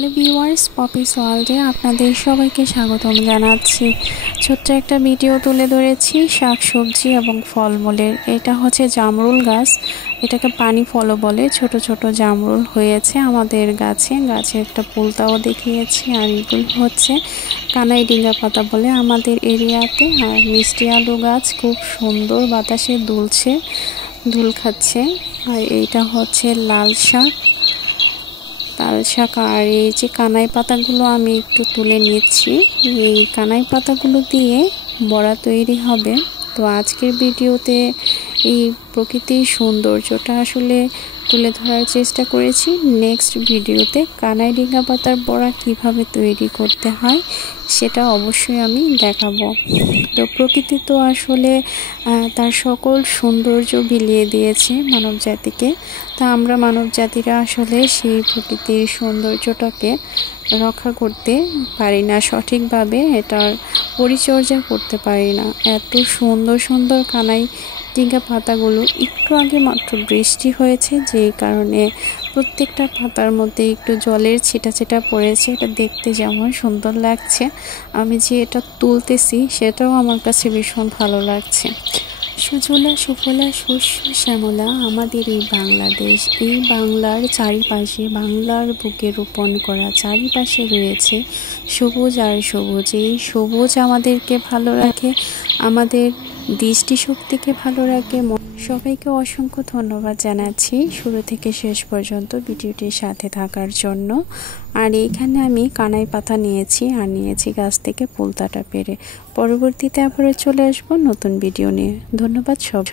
Hello viewers, Poppy's ওয়ার্ল্ডে আপনাদের সবাইকে স্বাগতম জানাচ্ছি। ছোট্ট একটা ভিডিও তুলে ধরেছি শাকসবজি এবং ফলমূলের। এটা হচ্ছে জামরুল গাছ, এটাকে পানি ফলও বলে। ছোট ছোট জামরুল হয়েছে আমাদের গাছে একটা পুলতাও দেখিয়েছি। আর এগুলো হচ্ছে কানাই ডিঙ্গা পাতা বলে আমাদের এরিয়াতে। আর মিষ্টি আলু গাছ খুব সুন্দর বাতাসে দুলছে, ধুল খাচ্ছে। আর এইটা হচ্ছে লাল শাক আর এই যে কানাই পাতাগুলো আমি একটু তুলে নিচ্ছি। এই কানাই পাতাগুলো দিয়ে বড়া তৈরি হবে। তো আজকের ভিডিওতে এই প্রকৃতির সৌন্দর্যটা আসলে তুলে ধরার চেষ্টা করেছি। নেক্সট ভিডিওতে কানাই ডিঙ্গা পাতার বড়া কিভাবে তৈরি করতে হয় সেটা অবশ্যই আমি দেখাবো। তো প্রকৃতি তো আসলে তার সকল সৌন্দর্য বিলিয়ে দিয়েছে মানব জাতিকে। তা আমরা মানব জাতিরা আসলে সেই প্রকৃতির সৌন্দর্যটাকে রক্ষা করতে পারি না, সঠিকভাবে এটার পরিচর্যা করতে পারি না। এত সুন্দর সুন্দর কানাই ডিঙ্গা পাতাগুলো, একটু আগে মাত্র বৃষ্টি হয়েছে, যেই কারণে প্রত্যেকটা পাতার মধ্যে একটু জলের ছিটা ছিটা পড়েছে। এটা দেখতে যেমন সুন্দর লাগছে, আমি যে এটা তুলতেছি সেটাও আমার কাছে ভীষণ ভালো লাগছে। সুজলা সুফলা শস্য শ্যামলা আমাদের এই বাংলাদেশ। এই বাংলার চারিপাশে, বাংলার বুকে রোপণ করা চারিপাশে রয়েছে সবুজ আর সবুজ। এই সবুজ আমাদেরকে ভালো রাখে, আমাদের দৃষ্টিশক্তিকে ভালো রাখে। সবাইকে অসংখ্য ধন্যবাদ জানাচ্ছি শুরু থেকে শেষ পর্যন্ত ভিডিওটির সাথে থাকার জন্য। আর এইখানে আমি কানাই পাতা নিয়েছি আর নিয়েছি গাছ থেকে পুলতাটা পেরে। পরবর্তীতে আবার চলে আসবো নতুন ভিডিও নিয়ে। ধন্যবাদ সব।